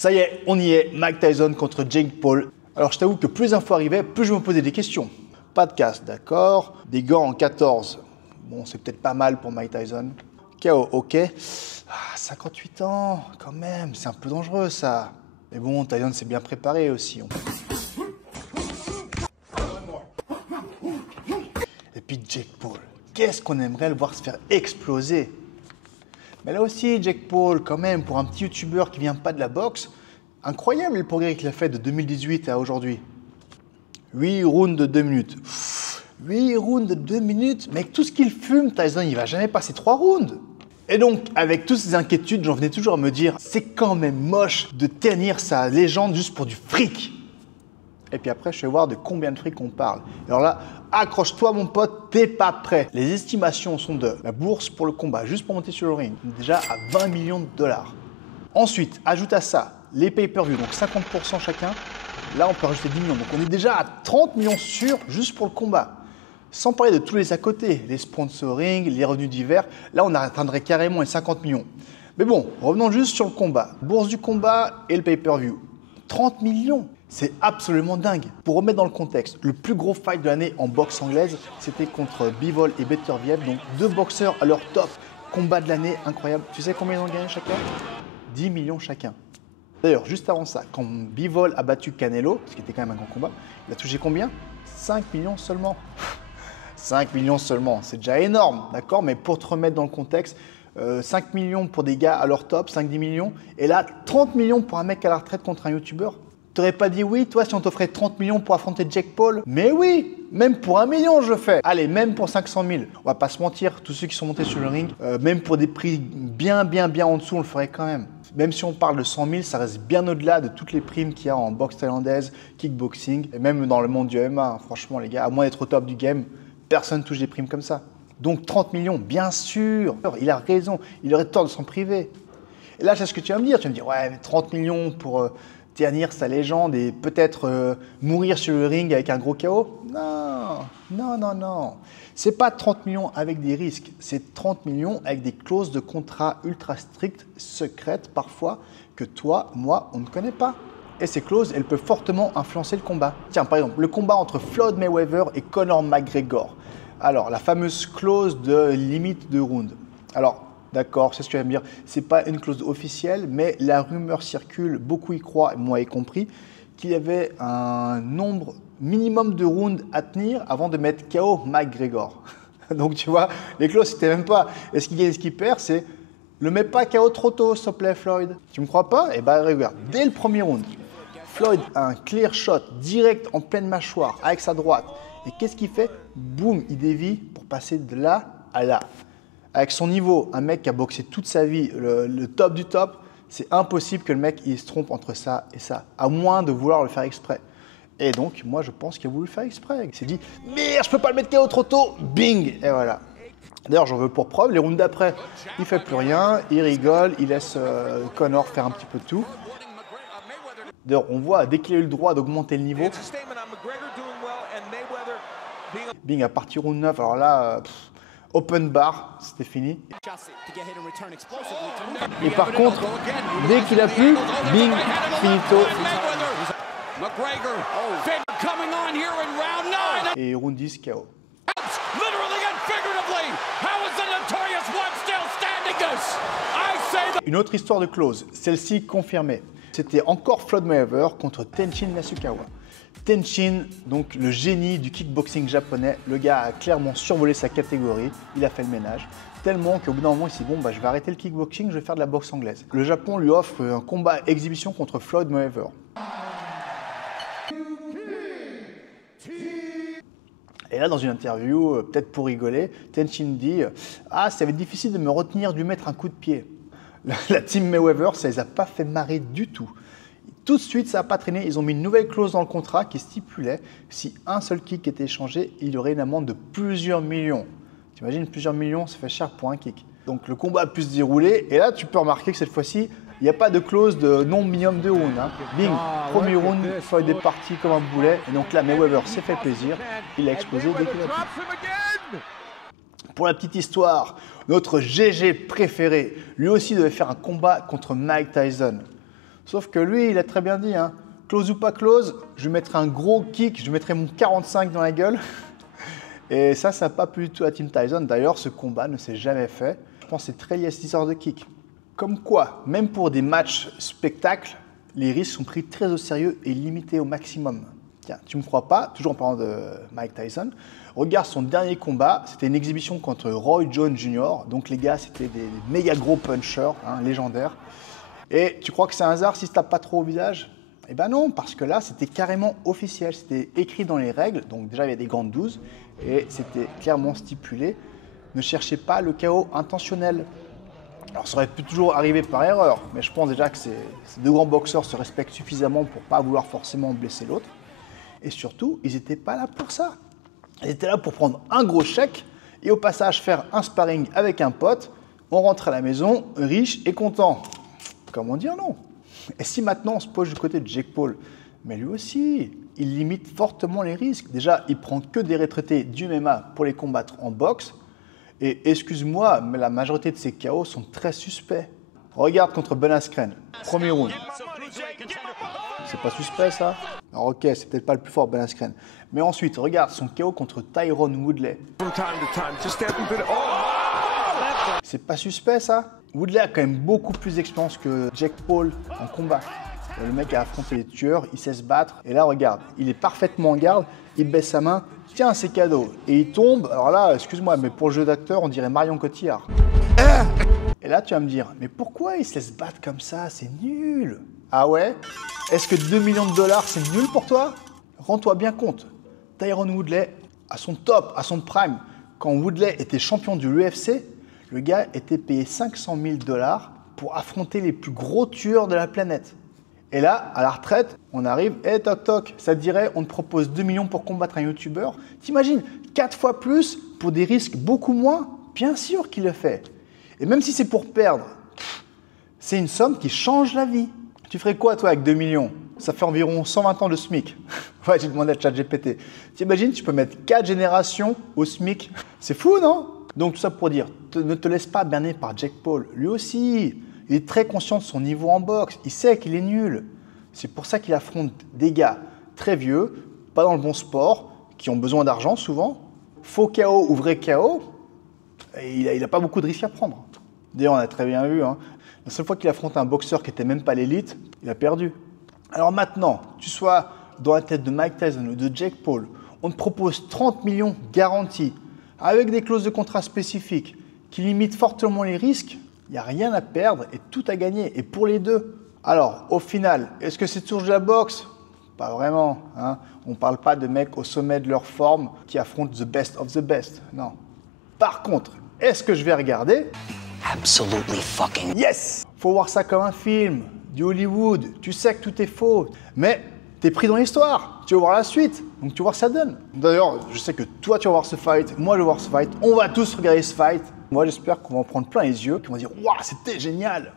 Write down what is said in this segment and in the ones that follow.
Ça y est, on y est, Mike Tyson contre Jake Paul. Alors je t'avoue que plus l'info arrivait, plus je me posais des questions. Pas de casse, d'accord. Des gants en 14. Bon, c'est peut-être pas mal pour Mike Tyson. KO, ok. 58 ans, quand même, c'est un peu dangereux ça. Mais bon, Tyson s'est bien préparé aussi. Et puis Jake Paul, qu'est-ce qu'on aimerait le voir se faire exploser. Mais là aussi, Jake Paul, quand même, pour un petit youtubeur qui vient pas de la boxe, incroyable le progrès qu'il a fait de 2018 à aujourd'hui. 8 rounds de 2 minutes. 8 rounds de 2 minutes. Mais avec tout ce qu'il fume, Tyson, il va jamais passer 3 rounds. Et donc, avec toutes ces inquiétudes, j'en venais toujours à me dire, c'est quand même moche de ternir sa légende juste pour du fric. Et puis après, je vais voir de combien de fric on parle. Alors là, accroche-toi mon pote, t'es pas prêt. Les estimations sont de la bourse pour le combat, juste pour monter sur le ring, déjà à 20 millions de dollars. Ensuite, ajoute à ça les pay-per-view, donc 50% chacun. Là, on peut rajouter 10 millions. Donc on est déjà à 30 millions sûrs juste pour le combat. Sans parler de tous les à côté, les sponsoring, les revenus divers. Là, on atteindrait carrément les 50 millions. Mais bon, revenons juste sur le combat. Bourse du combat et le pay-per-view. 30 millions, c'est absolument dingue. Pour remettre dans le contexte, le plus gros fight de l'année en boxe anglaise, c'était contre Bivol et Beterbiev, donc 2 boxeurs à leur top. Combat de l'année, incroyable. Tu sais combien ils ont gagné chacun? 10 millions chacun. D'ailleurs, juste avant ça, quand Bivol a battu Canelo, ce qui était quand même un grand combat, il a touché combien? 5 millions seulement. 5 millions seulement, c'est déjà énorme, d'accord? Mais pour te remettre dans le contexte, 5 millions pour des gars à leur top, 5-10 millions, et là, 30 millions pour un mec à la retraite contre un youtubeur. T'aurais pas dit oui, toi, si on t'offrait 30 millions pour affronter Jake Paul? Mais oui, même pour 1 million, je le fais. Allez, même pour 500 000. On va pas se mentir, tous ceux qui sont montés sur le ring, même pour des prix bien en dessous, on le ferait quand même. Même si on parle de 100 000, ça reste bien au-delà de toutes les primes qu'il y a en boxe thaïlandaise, kickboxing, et même dans le monde du MMA. Hein. Franchement, les gars, à moins d'être au top du game, personne touche des primes comme ça. Donc 30 millions, bien sûr, il a raison, il aurait tort de s'en priver. Et là, c'est ce que tu vas me dire. Tu vas me dire, ouais, mais 30 millions pour ternir sa légende et peut-être mourir sur le ring avec un gros KO? Non. C'est pas 30 millions avec des risques, c'est 30 millions avec des clauses de contrat ultra strictes, secrètes parfois, que toi, moi, on ne connaît pas. Et ces clauses, elles peuvent fortement influencer le combat. Tiens, par exemple, le combat entre Floyd Mayweather et Conor McGregor. Alors, la fameuse clause de limite de round. Alors, d'accord, c'est ce que tu vas me dire. Ce n'est pas une clause officielle, mais la rumeur circule, beaucoup y croient, moi y compris, qu'il y avait un nombre minimum de rounds à tenir avant de mettre KO McGregor. Donc, tu vois, les clauses, c'était même pas est-ce qu'il gagne, est-ce qu'il perd, c'est le mets pas KO trop tôt, s'il te plaît, Floyd. Tu me crois pas? Eh bien, regarde, dès le premier round, Floyd a un clear shot direct en pleine mâchoire avec sa droite. Et qu'est-ce qu'il fait? Boum, il dévie pour passer de là à là. Avec son niveau, un mec qui a boxé toute sa vie, le top du top, c'est impossible que le mec il se trompe entre ça et ça, à moins de vouloir le faire exprès. Et donc, moi, je pense qu'il a voulu le faire exprès. Il s'est dit, merde, je peux pas le mettre KO trop tôt. Bing! Et voilà. D'ailleurs, j'en veux pour preuve, les rounds d'après, il fait plus rien, il rigole, il laisse Conor faire un petit peu tout. D'ailleurs, on voit, dès qu'il a eu le droit d'augmenter le niveau, bing, à partir round 9, alors là, open bar, c'était fini. Et par contre, dès qu'il a pu, bing, finito. Et round 10, KO. Une autre histoire de clause, celle-ci confirmée. C'était encore Floyd Mayweather contre Tenshin Nasukawa. Tenshin, donc le génie du kickboxing japonais, le gars a clairement survolé sa catégorie, il a fait le ménage, tellement qu'au bout d'un moment il s'est dit bon, je vais arrêter le kickboxing, je vais faire de la boxe anglaise. Le Japon lui offre un combat exhibition contre Floyd Mayweather. Et là, dans une interview, peut-être pour rigoler, Tenshin dit « Ah, ça va être difficile de me retenir de lui mettre un coup de pied. » La team Mayweather, ça les a pas fait marrer du tout. Tout de suite, ça n'a pas traîné. Ils ont mis une nouvelle clause dans le contrat qui stipulait si un seul kick était échangé, il y aurait une amende de plusieurs millions. T'imagines, plusieurs millions, ça fait cher pour un kick. Donc le combat a pu se dérouler. Et là, tu peux remarquer que cette fois-ci, il n'y a pas de clause de non minimum de round. Hein. Bing, premier round, Floyd est parti comme un boulet. Et donc là, Mayweather s'est fait plaisir. Il a explosé dès qu'il a pu. Pour la petite histoire, notre GG préféré, lui aussi devait faire un combat contre Mike Tyson. Sauf que lui, il a très bien dit, hein, close ou pas close, je lui mettrai un gros kick, je lui mettrai mon 45 dans la gueule. Et ça n'a pas plu du tout à Team Tyson. D'ailleurs, ce combat ne s'est jamais fait. Je pense que c'est très lié à cette histoire de kick. Comme quoi, même pour des matchs spectacles, les risques sont pris très au sérieux et limités au maximum. Tiens, tu ne me crois pas, toujours en parlant de Mike Tyson, regarde son dernier combat, c'était une exhibition contre Roy Jones Jr. Donc les gars, c'était des méga gros punchers, hein, légendaires. Et tu crois que c'est un hasard si tu ne tapes pas trop au visage? Eh ben non, parce que là, c'était carrément officiel, c'était écrit dans les règles. Donc déjà, il y a des gants de 12 et c'était clairement stipulé. Ne cherchez pas le KO intentionnel. Alors ça aurait pu toujours arriver par erreur, mais je pense déjà que ces deux grands boxeurs se respectent suffisamment pour ne pas vouloir forcément blesser l'autre. Et surtout, ils n'étaient pas là pour ça. Ils étaient là pour prendre un gros chèque et au passage faire un sparring avec un pote. On rentre à la maison, riche et content. Comment dire non? Et si maintenant on se pose du côté de Jake Paul, mais lui aussi, il limite fortement les risques. Déjà, il prend que des retraités du MMA pour les combattre en boxe. Et excuse-moi, mais la majorité de ces KO sont très suspects. Regarde contre Ben Askren, premier round. C'est pas suspect ça? Alors ok, c'est peut-être pas le plus fort Ben Askren. Mais ensuite, regarde son KO contre Tyron Woodley. C'est pas suspect ça? Woodley a quand même beaucoup plus d'expérience que Jake Paul en combat. Le mec a affronté les tueurs, il sait se battre. Et là, regarde, il est parfaitement en garde, il baisse sa main, tiens, c'est cadeau. Et il tombe, alors là, excuse-moi, mais pour le jeu d'acteur, on dirait Marion Cotillard. Et là, tu vas me dire, mais pourquoi il se laisse battre comme ça? C'est nul. Ah ouais? Est-ce que 2 millions de dollars, c'est nul pour toi? Rends-toi bien compte. Tyron Woodley, à son top, à son prime, quand Woodley était champion de l'UFC, le gars était payé 500 000 $ pour affronter les plus gros tueurs de la planète. Et là, à la retraite, on arrive, hé toc toc, ça te dirait, on te propose 2 millions pour combattre un youtubeur. T'imagines, 4 fois plus pour des risques beaucoup moins? Bien sûr qu'il le fait. Et même si c'est pour perdre, c'est une somme qui change la vie. Tu ferais quoi toi avec 2 millions? Ça fait environ 120 ans de SMIC. Ouais, j'ai demandé à ChatGPT. T'imagines, tu peux mettre 4 générations au SMIC. C'est fou, non? Donc tout ça pour dire, ne te laisse pas berner par Jake Paul. Lui aussi, il est très conscient de son niveau en boxe. Il sait qu'il est nul. C'est pour ça qu'il affronte des gars très vieux, pas dans le bon sport, qui ont besoin d'argent souvent. Faux KO ou vrai KO. Et il n'a pas beaucoup de risques à prendre. D'ailleurs, on a très bien vu, hein, la seule fois qu'il affronte un boxeur qui n'était même pas l'élite, il a perdu. Alors maintenant, tu sois dans la tête de Mike Tyson ou de Jake Paul, on te propose 30 millions garantis, avec des clauses de contrat spécifiques qui limitent fortement les risques. Il n'y a rien à perdre et tout à gagner, et pour les deux. Alors, au final, est-ce que c'est toujours de la boxe? Pas vraiment. Hein. On ne parle pas de mecs au sommet de leur forme qui affrontent the best of the best. Non. Par contre, est-ce que je vais regarder? Absolutely fucking Yes! Faut voir ça comme un film, du Hollywood. Tu sais que tout est faux, mais t'es pris dans l'histoire. Tu vas voir la suite, donc tu vas voir ce que ça donne. D'ailleurs, je sais que toi, tu vas voir ce fight, moi, je vais voir ce fight. On va tous regarder ce fight. Moi, j'espère qu'on va en prendre plein les yeux, qu'on va dire « Waouh, c'était génial !»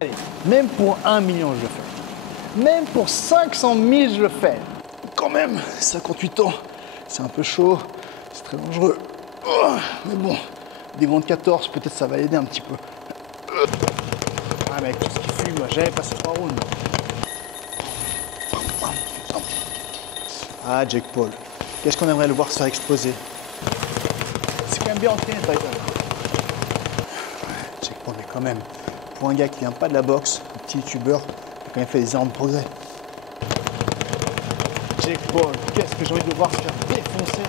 Allez, même pour 1 million, je le fais. Même pour 500 000, je le fais. Quand même, 58 ans, c'est un peu chaud, c'est très dangereux. Oh, mais bon, des grands de 14, peut-être ça va aider un petit peu. Ah mec, tout ce qui fume, j'avais passé 3 rounds. Ah, Jake Paul, qu'est-ce qu'on aimerait le voir se faire exploser. C'est quand même bien entraîné, Tyson. Jake Paul, mais quand même, pour un gars qui vient pas de la boxe, un petit youtubeur, il a quand même fait des énormes progrès. Jake Paul, qu'est-ce que j'ai envie de le voir se faire défoncer.